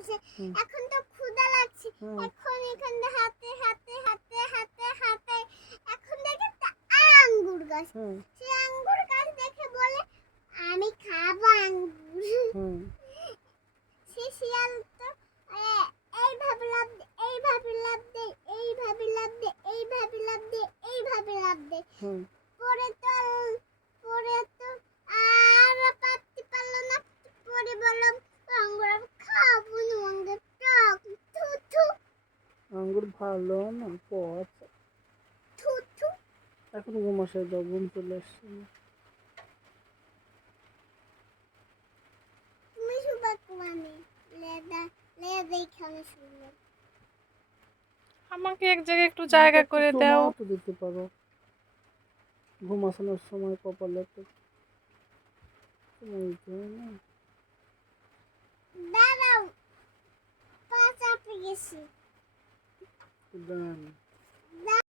ফেলছে এখন তো ক্ষুধা লাগছে। এখন এখান হাতে হাতে হাতে হাতে হাতে এখন দেখে আঙ্গুর গাছ। সে আঙ্গুর গাছ দেখে বলে আমি খাব আঙ্গুর। সে শিয়াল তো এইভাবে লাভ দে এইভাবে লাভ দে এইভাবে লাভ দে এইভাবে লাভ দে এইভাবে লাভ দে। আঙ্গুর ভালো না পচা থু থু এখন ঘুমাসে দাও ঘুম চলে আসছে। শুনলে আমাকে এক জায়গায় একটু জায়গা করে দাও। তো দিতে পারো। ঘুমাসানোর সময় কপালে তো দাঁড়াও পা চাপে গেছি। Sudan.